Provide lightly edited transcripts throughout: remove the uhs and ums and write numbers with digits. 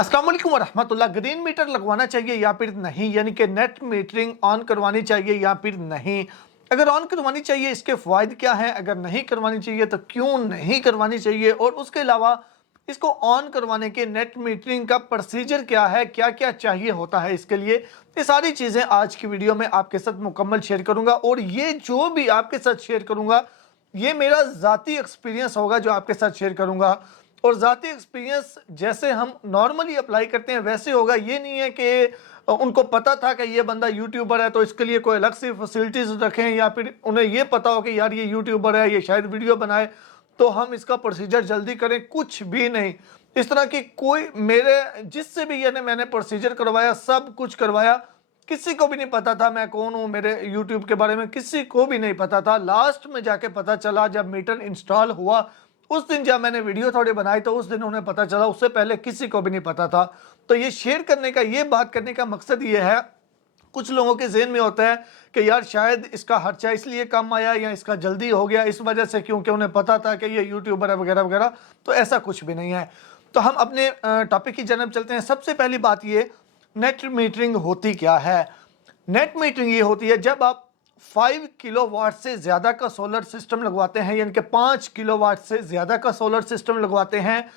अस्सलाम वालेकुम वरहमतुल्लाह। Green metre लगवाना चाहिए या फिर नहीं, यानी कि नेट मीटरिंग ऑन करवानी चाहिए या फिर नहीं। अगर ऑन करवानी चाहिए इसके फ़ायदे क्या हैं, अगर नहीं करवानी चाहिए तो क्यों नहीं करवानी चाहिए, और उसके अलावा इसको ऑन करवाने के नेट मीटरिंग का प्रोसीजर क्या है, क्या क्या चाहिए होता है इसके लिए, ये सारी चीज़ें आज की वीडियो में आपके साथ मुकम्मल शेयर करूँगा। और ये जो भी आपके साथ शेयर करूँगा ये मेरा ज़ाती एक्सपीरियंस होगा जो आपके साथ शेयर करूँगा। और ज़ाती एक्सपीरियंस जैसे हम नॉर्मली अप्लाई करते हैं वैसे होगा। ये नहीं है कि उनको पता था कि ये बंदा यूट्यूबर है तो इसके लिए कोई अलग सी फैसिलिटीज़ रखें, या फिर उन्हें ये पता हो कि यार ये यूट्यूबर है, ये शायद वीडियो बनाए तो हम इसका प्रोसीजर जल्दी करें। कुछ भी नहीं, इस तरह की कोई मेरे जिससे भी ये मैंने प्रोसीजर करवाया, सब कुछ करवाया, किसी को भी नहीं पता था मैं कौन हूँ, मेरे यूट्यूब के बारे में किसी को भी नहीं पता था। लास्ट में जाके पता चला जब मीटर इंस्टॉल हुआ, उस दिन जब मैंने वीडियो थोड़ी बनाई तो उस दिन उन्हें पता चला, उससे पहले किसी को भी नहीं पता था। तो ये शेयर करने का, ये बात करने का मकसद ये है, कुछ लोगों के ज़हन में होता है कि यार शायद इसका खर्चा इसलिए कम आया या इसका जल्दी हो गया इस वजह से, क्योंकि उन्हें पता था कि ये यूट्यूबर है वगैरह वगैरह। तो ऐसा कुछ भी नहीं है। तो हम अपने टॉपिक की जानब चलते हैं। सबसे पहली बात ये, नेट मीटरिंग होती क्या है। नेट मीटरिंग ये होती है जब आप 5 किलोवाट से ज़्यादा का सोलर सिस्टम लगवाते हैं, यानी कि 5 किलोवाट से ज़्यादा का सोलर सिस्टम लगवाते हैं,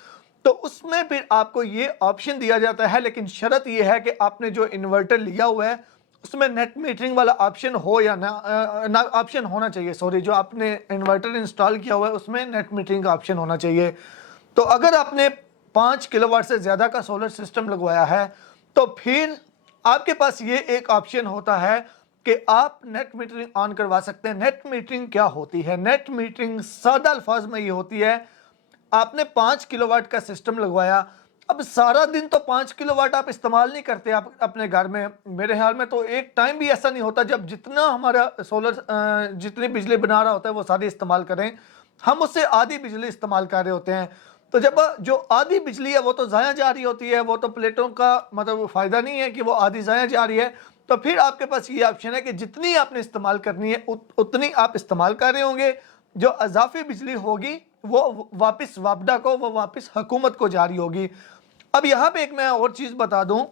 तो उसमें फिर आपको ये ऑप्शन दिया जाता है। लेकिन शर्त ये है कि आपने जो इन्वर्टर लिया हुआ है उसमें नेट मीटरिंग वाला ऑप्शन हो या ना ऑप्शन होना चाहिए। सॉरी, जो आपने इन्वर्टर इंस्टॉल किया हुआ है उसमें नेट मीटरिंग का ऑप्शन होना चाहिए। तो अगर आपने 5 किलोवाट से ज़्यादा का सोलर सिस्टम लगवाया है तो फिर आपके पास ये एक ऑप्शन होता है कि आप नेट मीटरिंग ऑन करवा सकते हैं। नेट मीटरिंग क्या होती है? नेट मीटरिंग सादा अल्फाज में ये होती है, आपने 5 किलोवाट का सिस्टम लगवाया, अब सारा दिन तो 5 किलोवाट आप इस्तेमाल नहीं करते आप अपने घर में। मेरे ख्याल में तो एक टाइम भी ऐसा नहीं होता जब जितना हमारा सोलर जितनी बिजली बना रहा होता है वो सारी इस्तेमाल करें, हम उससे आधी बिजली इस्तेमाल कर रहे होते हैं। तो जब जो आधी बिजली है वो तो ज़ाया जा रही होती है, वो तो प्लेटों का मतलब फ़ायदा नहीं है कि वो आधी ज़ाया जा रही है। तो फिर आपके पास ये ऑप्शन है कि जितनी आपने इस्तेमाल करनी है उतनी आप इस्तेमाल कर रहे होंगे, जो अजाफी बिजली होगी वो वापस वापडा को, वो वापस हुकूमत को जारी होगी। अब यहाँ पे एक मैं और चीज़ बता दूँ,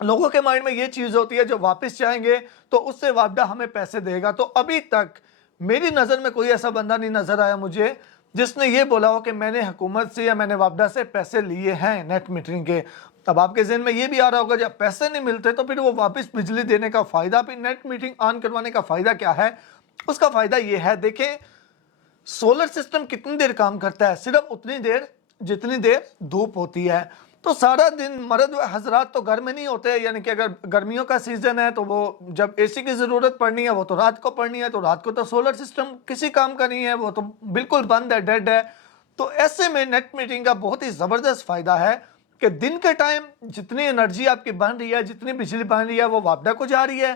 लोगों के माइंड में ये चीज़ होती है जो वापस जाएंगे तो उससे वापडा हमें पैसे देगा। तो अभी तक मेरी नज़र में कोई ऐसा बंदा नहीं नज़र आया मुझे जिसने ये बोला हो कि मैंने हुकूमत से या मैंने वापडा से पैसे लिए हैं नेट मीटरिंग के। अब आपके जहन में ये भी आ रहा होगा जब पैसे नहीं मिलते तो फिर वो वापस बिजली देने का फ़ायदा, फिर नेट मीटरिंग ऑन करवाने का फ़ायदा क्या है? उसका फ़ायदा ये है, देखें सोलर सिस्टम कितनी देर काम करता है, सिर्फ उतनी देर जितनी देर धूप होती है। तो सारा दिन मर्द व हजरात तो घर में नहीं होते, यानी कि अगर गर्मियों का सीज़न है तो वो जब एसी की ज़रूरत पड़नी है वो तो रात को पड़नी है, तो रात को तो सोलर सिस्टम किसी काम का नहीं है, वो तो बिल्कुल बंद है, डेड है। तो ऐसे में नेट मीटरिंग का बहुत ही ज़बरदस्त फ़ायदा है कि दिन के टाइम जितनी एनर्जी आपकी बन रही है, जितनी बिजली बन रही है वो वापडा को जा रही है,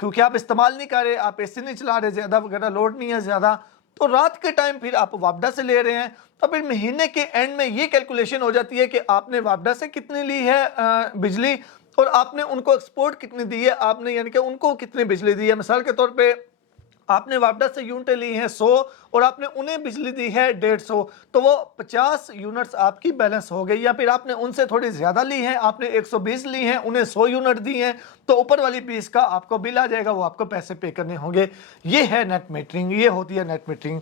क्योंकि आप इस्तेमाल नहीं कर रहे, आप एसी नहीं चला रहे ज़्यादा वगैरह, लोड नहीं है ज़्यादा। तो रात के टाइम फिर आप वापडा से ले रहे हैं, तो फिर महीने के एंड में ये कैलकुलेशन हो जाती है कि आपने वापडा से कितनी ली है बिजली, और आपने उनको एक्सपोर्ट कितनी दी है, आपने यानी कि उनको कितनी बिजली दी है। मिसाल के तौर पे आपने वापडा से यूनिटें ली हैं 100 और आपने उन्हें बिजली दी है 150, तो वो 50 यूनिट्स आपकी बैलेंस हो गई। या फिर आपने उनसे थोड़ी ज़्यादा ली हैं, आपने 120 ली हैं, उन्हें 100 यूनिट दी हैं, तो ऊपर वाली 20 का आपको बिल आ जाएगा, वो आपको पैसे पे करने होंगे। ये है नेट मीटरिंग, ये होती है नेट मीटरिंग।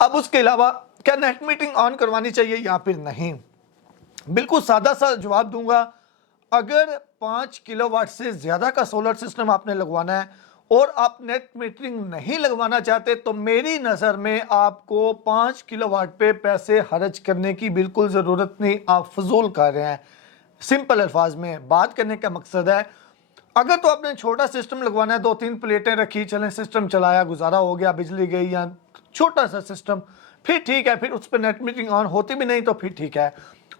अब उसके अलावा क्या नेट मीटरिंग ऑन करवानी चाहिए या फिर नहीं? बिल्कुल सादा सा जवाब दूंगा, अगर 5 किलोवाट से ज़्यादा का सोलर सिस्टम आपने लगवाना है और आप नेट मीटरिंग नहीं लगवाना चाहते तो मेरी नज़र में आपको 5 किलोवाट पे पैसे खर्च करने की बिल्कुल ज़रूरत नहीं, आप फजूल कर रहे हैं। सिंपल अल्फाज में बात करने का मकसद है, अगर तो आपने छोटा सिस्टम लगवाना है, 2-3 प्लेटें रखी, चलें सिस्टम चलाया, गुजारा हो गया, बिजली गई, या छोटा सा सिस्टम, फिर ठीक है, फिर उस पर नेट मीटरिंग ऑन होती भी नहीं तो फिर ठीक है।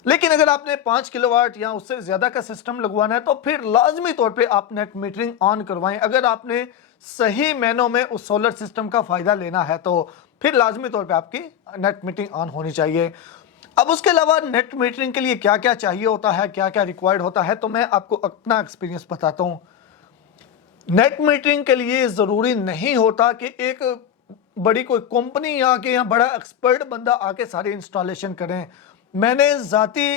लेकिन अगर आपने 5 किलोवाट या उससे ज़्यादा का सिस्टम लगवाना है तो फिर लाजमी तौर पे आप नेट मीटरिंग ऑन करवाएं। अगर आपने सही मैनों में उस सोलर सिस्टम का फ़ायदा लेना है तो फिर लाजमी तौर पे आपकी नेट मीटरिंग ऑन होनी चाहिए। अब उसके अलावा नेट मीटरिंग के लिए क्या क्या चाहिए होता है, क्या क्या रिक्वायर्ड होता है, तो मैं आपको अपना एक्सपीरियंस बताता हूँ। नेट मीटरिंग के लिए ज़रूरी नहीं होता कि एक बड़ी कोई कंपनी आके या बड़ा एक्सपर्ट बंदा आके सारी इंस्टॉलेशन करें। मैंने ज़ाती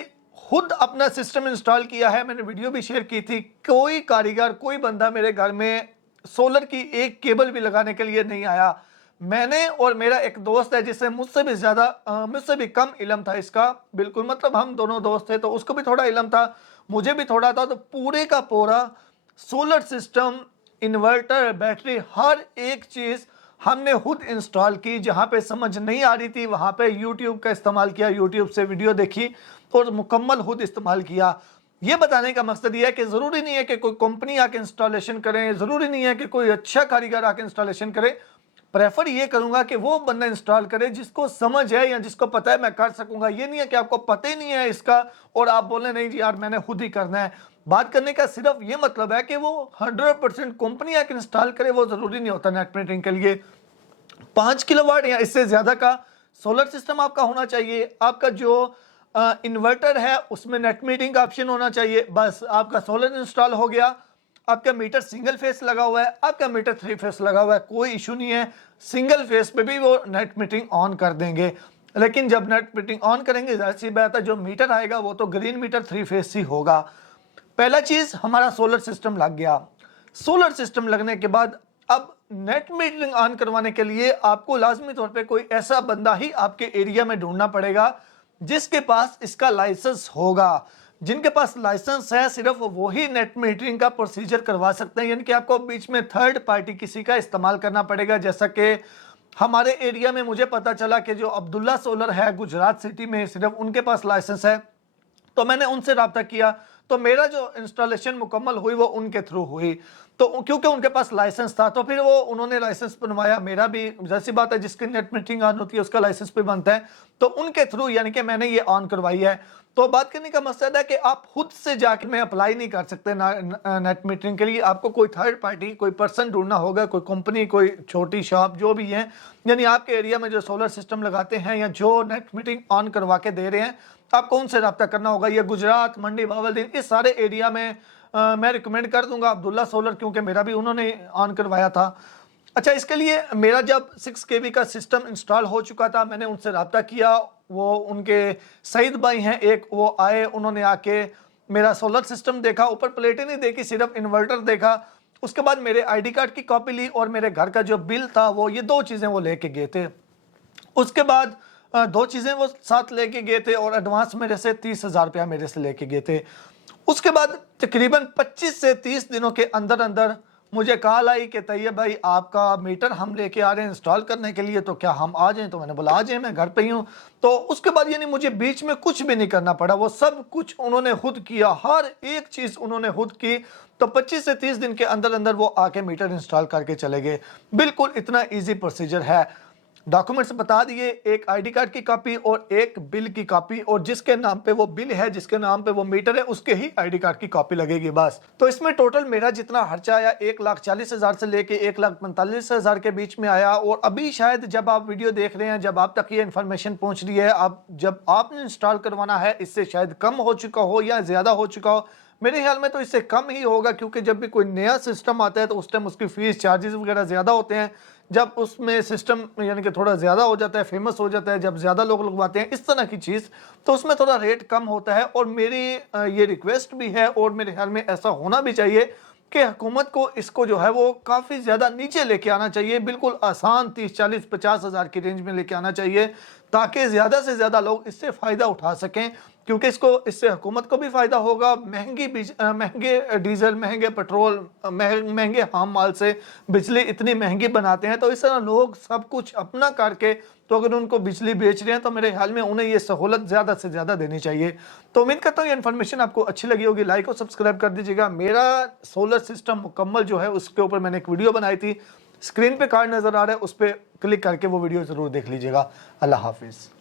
खुद अपना सिस्टम इंस्टॉल किया है, मैंने वीडियो भी शेयर की थी। कोई कारीगर, कोई बंदा मेरे घर में सोलर की एक केबल भी लगाने के लिए नहीं आया। मैंने और मेरा एक दोस्त है जिससे मुझसे भी कम इल्म था इसका, बिल्कुल मतलब हम दोनों दोस्त थे, तो उसको भी थोड़ा इल्म था, मुझे भी थोड़ा था। तो पूरे का पूरा सोलर सिस्टम, इन्वर्टर, बैटरी, हर एक चीज़ हमने खुद इंस्टॉल की। जहाँ पे समझ नहीं आ रही थी वहाँ पे यूट्यूब का इस्तेमाल किया, यूट्यूब से वीडियो देखी और मुकम्मल खुद इस्तेमाल किया। ये बताने का मकसद ये है कि ज़रूरी नहीं है कि कोई कंपनी आके इंस्टॉलेशन करें, ज़रूरी नहीं है कि कोई अच्छा कारीगर आके इंस्टॉलेशन करे। प्रेफर ये करूंगा कि वो बंदा इंस्टॉल करे जिसको समझ है या जिसको पता है मैं कर सकूंगा। ये नहीं है कि आपको पता ही नहीं है इसका और आप बोले नहीं जी यार मैंने खुद ही करना है। बात करने का सिर्फ ये मतलब है कि वो 100% कंपनी आके इंस्टॉल करे, वो ज़रूरी नहीं होता। नेट मीटरिंग के लिए 5 किलोवाट या इससे ज़्यादा का सोलर सिस्टम आपका होना चाहिए। आपका जो इन्वर्टर है उसमें नेट मीटरिंग का ऑप्शन होना चाहिए। बस आपका सोलर इंस्टॉल हो गया। आपका मीटर सिंगल फेस लगा हुआ है, आपका मीटर 3 फेस लगा हुआ है, कोई इशू नहीं है। सिंगल फेस पे भी वो नेट मीटरिंग ऑन कर देंगे। लेकिन जब नेट मीटरिंग ऑन करेंगे जाहिर सी बात है जो मीटर आएगा वो तो ग्रीन मीटर 3 फेस ही होगा। पहला चीज़ हमारा सोलर सिस्टम लग गया। सोलर सिस्टम लगने के बाद अब नेट मीटरिंग ऑन करवाने के लिए आपको लाजमी तौर पे कोई ऐसा बंदा ही आपके एरिया में ढूंढना पड़ेगा जिसके पास इसका लाइसेंस होगा। जिनके पास लाइसेंस है सिर्फ वही नेट मीटरिंग का प्रोसीजर करवा सकते हैं, यानी कि आपको बीच में थर्ड पार्टी किसी का इस्तेमाल करना पड़ेगा। जैसा कि हमारे एरिया में मुझे पता चला कि जो अब्दुल्ला सोलर है गुजरात सिटी में, सिर्फ उनके पास लाइसेंस है। तो मैंने उनसे रब्ता किया, तो मेरा जो इंस्टॉलेशन मुकम्मल हुई वो उनके थ्रू हुई। तो क्योंकि उनके पास लाइसेंस था तो फिर वो उन्होंने लाइसेंस बनवाया। मेरा भी जैसी बात है जिसकी नेट मीटरिंग ऑन होती है उसका लाइसेंस भी बनता है, तो उनके थ्रू यानी कि मैंने ये ऑन करवाई है। तो बात करने का मकसद है कि आप खुद से जाकर में अप्लाई नहीं कर सकते नेट मीटरिंग के लिए। आपको कोई थर्ड पार्टी, कोई पर्सन ढूंढना होगा, कोई कंपनी, कोई छोटी शॉप जो भी है, यानी आपके एरिया में जो सोलर सिस्टम लगाते हैं या जो नेट मीटरिंग ऑन करवा के दे रहे हैं, आपको उनसे रब्ता करना होगा। ये गुजरात, मंडी, बावलदीन, इस सारे एरिया में मैं रिकमेंड कर दूंगा अब्दुल्ला सोलर, क्योंकि मेरा भी उन्होंने ऑन करवाया था। अच्छा, इसके लिए मेरा जब 6 kV का सिस्टम इंस्टॉल हो चुका था, मैंने उनसे रब्ता किया। वो उनके सईद भाई हैं एक, वो आए, उन्होंने आके मेरा सोलर सिस्टम देखा, ऊपर प्लेटें नहीं देखी, सिर्फ इन्वर्टर देखा। उसके बाद मेरे ID कार्ड की कॉपी ली और मेरे घर का जो बिल था वो, ये 2 चीज़ें वो लेके गए थे। उसके बाद 2 चीज़ें वो साथ लेके गए थे और एडवांस मेरे से 30,000 रुपया मेरे से लेके गए थे। उसके बाद तकरीबन 25 से 30 दिनों के अंदर अंदर मुझे कॉल आई कि तैयब भाई आपका मीटर हम लेके आ रहे हैं इंस्टॉल करने के लिए, तो क्या हम आ जाएं? तो मैंने बोला आ जाएं, मैं घर पे ही हूँ। तो उसके बाद यानी मुझे बीच में कुछ भी नहीं करना पड़ा, वो सब कुछ उन्होंने खुद किया, हर एक चीज़ उन्होंने खुद की। तो 25 से 30 दिन के अंदर अंदर वो आके मीटर इंस्टॉल करके चले गए। बिल्कुल इतना ईजी प्रोसीजर है। डॉक्यूमेंट्स बता दिए, एक ID कार्ड की कॉपी और एक बिल की कॉपी, और जिसके नाम पे वो बिल है, जिसके नाम पे वो मीटर है, उसके ही ID कार्ड की कॉपी लगेगी बस। तो इसमें टोटल मेरा जितना खर्चा आया 1,40,000 से लेके 1,45,000 के बीच में आया। और अभी शायद जब आप वीडियो देख रहे हैं, जब आप तक ये इन्फॉर्मेशन पहुंच रही है, आप जब आपने इंस्टॉल करवाना है, इससे शायद कम हो चुका हो या ज़्यादा हो चुका हो। मेरे ख्याल में तो इससे कम ही होगा, क्योंकि जब भी कोई नया सिस्टम आता है तो उस टाइम उसकी फ़ीस, चार्जेस वगैरह ज़्यादा होते हैं। जब उसमें सिस्टम यानी कि थोड़ा ज़्यादा हो जाता है, फेमस हो जाता है, जब ज़्यादा लोग लगवाते हैं इस तरह की चीज़, तो उसमें थोड़ा रेट कम होता है। और मेरी ये रिक्वेस्ट भी है और मेरे ख्याल में ऐसा होना भी चाहिए कि हुकूमत को इसको जो है वो काफ़ी ज़्यादा नीचे लेके आना चाहिए, बिल्कुल आसान 30, 40, 50 हज़ार की रेंज में लेके आना चाहिए, ताकि ज़्यादा से ज़्यादा लोग इससे फ़ायदा उठा सकें। क्योंकि इससे हुकूमत को भी फ़ायदा होगा। महंगे डीजल, महंगे पेट्रोल, महंगे हाम माल से बिजली इतनी महंगी बनाते हैं, तो इस तरह लोग सब कुछ अपना करके, तो अगर उनको बिजली बेच रहे हैं तो मेरे ख्याल में उन्हें ये सहूलत ज़्यादा से ज़्यादा देनी चाहिए। तो उम्मीद करता हूँ ये इन्फॉर्मेशन आपको अच्छी लगी होगी। लाइक और सब्सक्राइब कर दीजिएगा। मेरा सोलर सिस्टम मुकम्मल जो है उसके ऊपर मैंने एक वीडियो बनाई थी, स्क्रीन पे कार्ड नज़र आ रहा है, उस पर क्लिक करके वो वीडियो ज़रूर देख लीजिएगा। अल्लाह हाफिज़।